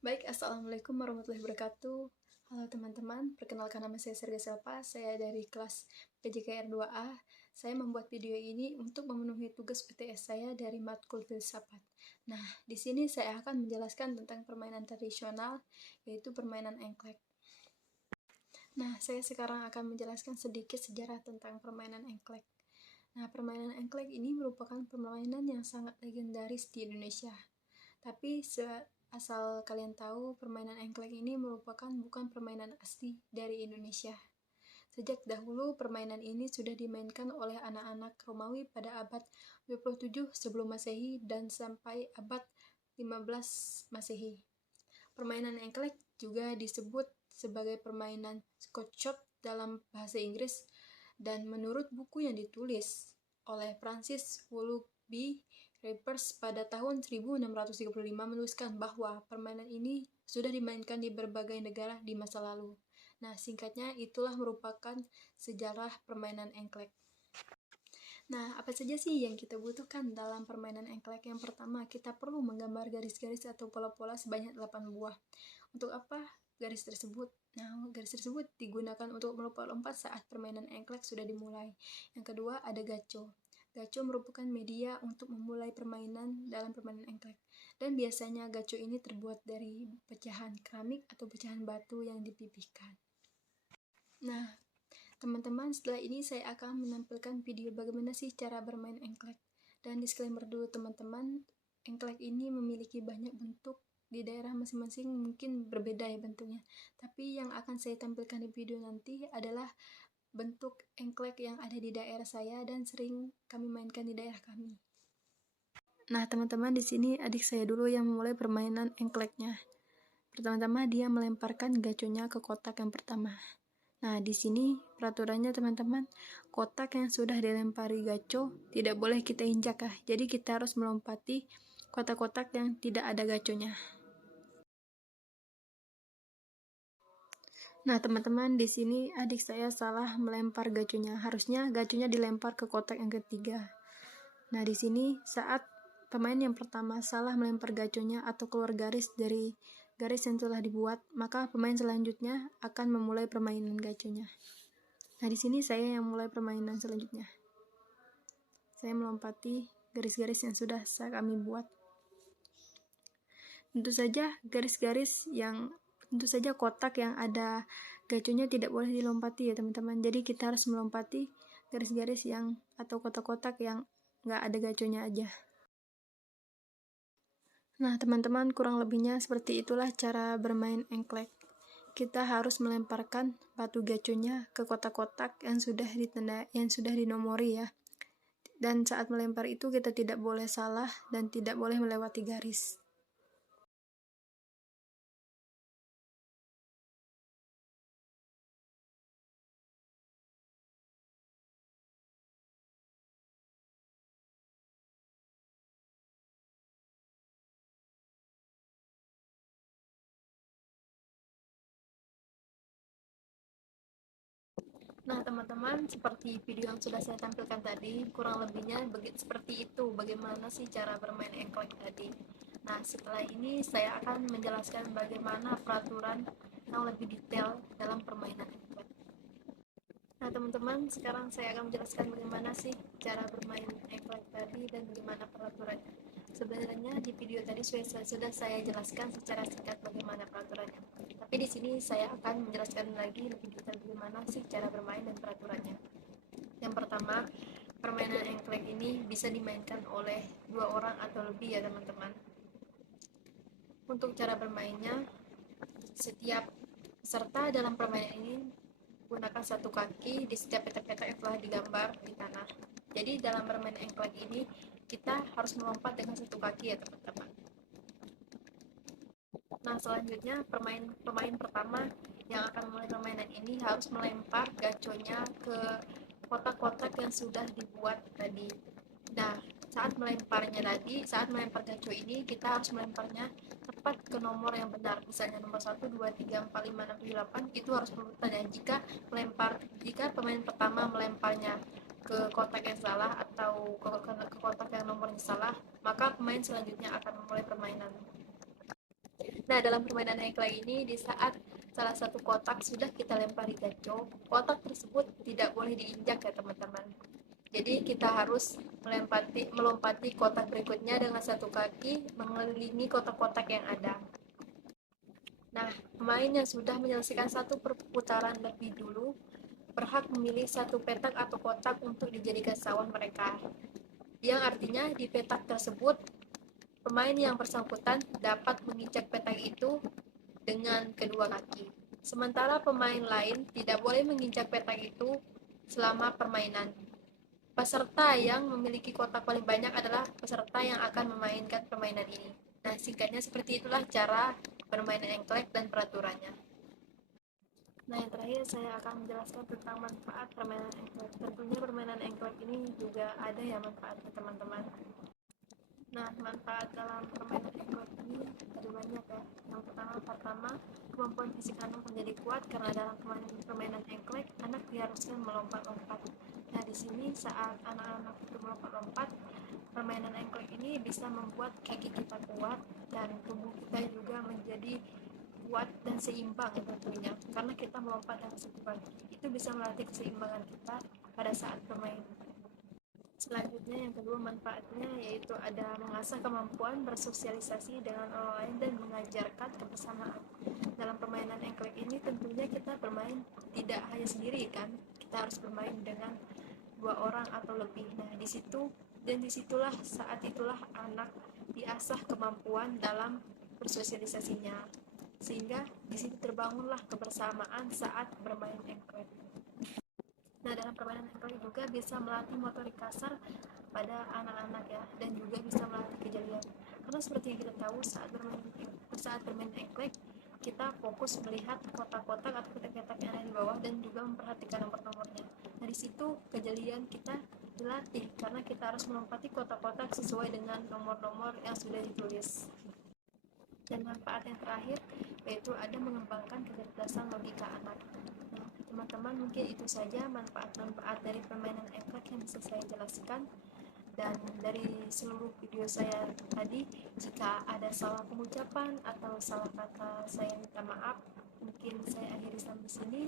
Baik, Assalamualaikum warahmatullahi wabarakatuh. Halo teman-teman, perkenalkan nama saya Serga Selpa, saya dari kelas PJKR 2A. Saya membuat video ini untuk memenuhi tugas PTS saya dari matkul filsafat. Nah, di sini saya akan menjelaskan tentang permainan tradisional, yaitu permainan engklek. Nah, saya sekarang akan menjelaskan sedikit sejarah tentang permainan engklek. Nah, permainan engklek ini merupakan permainan yang sangat legendaris di Indonesia. Tapi asal kalian tahu, permainan engklek ini merupakan bukan permainan asli dari Indonesia. Sejak dahulu, permainan ini sudah dimainkan oleh anak-anak Romawi pada abad 27 sebelum Masehi dan sampai abad 15 Masehi. Permainan engklek juga disebut sebagai permainan Scotch dalam bahasa Inggris, dan menurut buku yang ditulis oleh Francis Willoughby Rappers pada tahun 1635 menuliskan bahwa permainan ini sudah dimainkan di berbagai negara di masa lalu. Nah, singkatnya itulah merupakan sejarah permainan engklek. Nah, apa saja sih yang kita butuhkan dalam permainan engklek? Yang pertama, kita perlu menggambar garis-garis atau pola-pola sebanyak 8 buah. Untuk apa garis tersebut? Nah, garis tersebut digunakan untuk melompat-lompat saat permainan engklek sudah dimulai. Yang kedua, ada gaco. Gaco merupakan media untuk memulai permainan dalam permainan engklek. Dan biasanya gaco ini terbuat dari pecahan keramik atau pecahan batu yang dipipihkan. Nah, teman-teman, setelah ini saya akan menampilkan video bagaimana sih cara bermain engklek. Dan disclaimer dulu teman-teman, engklek ini memiliki banyak bentuk, di daerah masing-masing mungkin berbeda ya bentuknya. Tapi yang akan saya tampilkan di video nanti adalah bentuk engklek yang ada di daerah saya dan sering kami mainkan di daerah kami. Nah, teman-teman, di sini adik saya dulu yang memulai permainan engkleknya. Pertama-tama dia melemparkan gaconya ke kotak yang pertama. Nah, di sini peraturannya teman-teman, kotak yang sudah dilempari gaco tidak boleh kita injak ya. Jadi kita harus melompati kotak-kotak yang tidak ada gaconya. Nah, teman-teman, di sini adik saya salah melempar gaconya. Harusnya gaconya dilempar ke kotak yang ketiga. Nah, di sini saat pemain yang pertama salah melempar gaconya atau keluar garis dari garis yang telah dibuat, maka pemain selanjutnya akan memulai permainan gaconya. Nah, di sini saya yang mulai permainan selanjutnya. Saya melompati garis-garis yang sudah kami buat. Tentu saja kotak yang ada gaconya tidak boleh dilompati ya teman-teman. Jadi kita harus melompati garis-garis yang atau kotak-kotak yang nggak ada gaconya aja. Nah, teman-teman, kurang lebihnya seperti itulah cara bermain engklek. Kita harus melemparkan batu gaconya ke kotak-kotak yang sudah dinomori ya. Dan saat melempar itu kita tidak boleh salah dan tidak boleh melewati garis. Nah, teman-teman, seperti video yang sudah saya tampilkan tadi, kurang lebihnya seperti itu bagaimana sih cara bermain engklek tadi. Nah, setelah ini saya akan menjelaskan bagaimana peraturan yang lebih detail dalam permainan engklek. Nah, teman-teman, sekarang saya akan menjelaskan bagaimana sih cara bermain engklek tadi dan bagaimana peraturannya. Sebenarnya di video tadi sudah saya jelaskan secara singkat bagaimana peraturannya. Tapi di sini saya akan menjelaskan lagi lebih detail bagaimana sih cara bermain dan peraturannya. Yang pertama, permainan engklek ini bisa dimainkan oleh 2 orang atau lebih ya teman-teman. Untuk cara bermainnya, setiap peserta dalam permainan ini gunakan satu kaki di setiap petak-petak yang telah digambar di tanah. Jadi dalam bermain engklek ini kita harus melompat dengan satu kaki ya teman-teman. Nah, selanjutnya pemain pertama yang akan memulai permainan ini harus melempar gaconya ke kotak-kotak yang sudah dibuat tadi. Nah, saat melempar gaco ini kita harus melemparnya tepat ke nomor yang benar. Misalnya nomor 1, 2, 3, 4, 5, 6, 7, 8 itu harus berurutan ya. Jika pemain pertama melemparnya ke kotak yang salah atau ke kotak yang nomornya salah, maka pemain selanjutnya akan memulai permainan. Nah, dalam permainan engklek ini, di saat salah satu kotak sudah kita lempari gacor, kotak tersebut tidak boleh diinjak ya teman-teman. Jadi kita harus melompati kotak berikutnya dengan satu kaki mengelilingi kotak-kotak yang ada. Nah, pemain yang sudah menyelesaikan satu perputaran lebih dulu berhak memilih satu petak atau kotak untuk dijadikan sawah mereka. Yang artinya di petak tersebut, pemain yang bersangkutan dapat menginjak petak itu dengan kedua kaki. Sementara pemain lain tidak boleh menginjak petak itu selama permainan. Peserta yang memiliki kotak paling banyak adalah peserta yang akan memainkan permainan ini. Nah, singkatnya seperti itulah cara bermain engklek dan peraturannya. Nah, yang terakhir saya akan menjelaskan tentang manfaat permainan engklek. Tentunya permainan engklek ini juga ada ya manfaatnya teman-teman. Nah, manfaat dalam permainan engklek ini ada banyak ya. Yang pertama, kemampuan fisik anak menjadi kuat karena dalam permainan engklek anak diharuskan melompat-lompat. Nah, di sini saat anak-anak itu melompat-lompat, permainan engklek ini bisa membuat kaki kita kuat dan tubuh kita juga menjadi kuat dan seimbang tentunya, karena kita melompat dengan satu kaki. Itu bisa melatih keseimbangan kita pada saat bermain. Selanjutnya yang kedua manfaatnya yaitu ada mengasah kemampuan bersosialisasi dengan orang lain dan mengajarkan kebersamaan. Dalam permainan engklek ini tentunya kita bermain tidak hanya sendiri kan, kita harus bermain dengan dua orang atau lebih. Nah, disitulah saat itulah anak diasah kemampuan dalam bersosialisasinya, sehingga di situ terbangunlah kebersamaan saat bermain engklek. Nah, dalam permainan engklek juga bisa melatih motorik kasar pada anak-anak ya, dan juga bisa melatih kejelian. Karena seperti yang kita tahu saat bermain engklek, kita fokus melihat kotak-kotak atau petak-petak yang ada di bawah dan juga memperhatikan nomor-nomornya. Nah, di situ kejelian kita dilatih karena kita harus melompati kotak-kotak sesuai dengan nomor-nomor yang sudah ditulis. Dan manfaat yang terakhir yaitu ada mengembangkan kecerdasan logika anak. Nah, teman-teman, mungkin itu saja manfaat-manfaat dari permainan engklek yang bisa saya jelaskan. Dan dari seluruh video saya tadi, jika ada salah pengucapan atau salah kata, saya minta maaf. Mungkin saya akhiri sampai sini.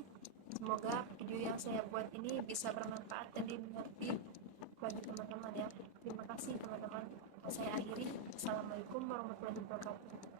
Semoga video yang saya buat ini bisa bermanfaat dan dimengerti bagi teman-teman ya. Terima kasih teman-teman. Saya akhiri. Assalamualaikum warahmatullahi wabarakatuh.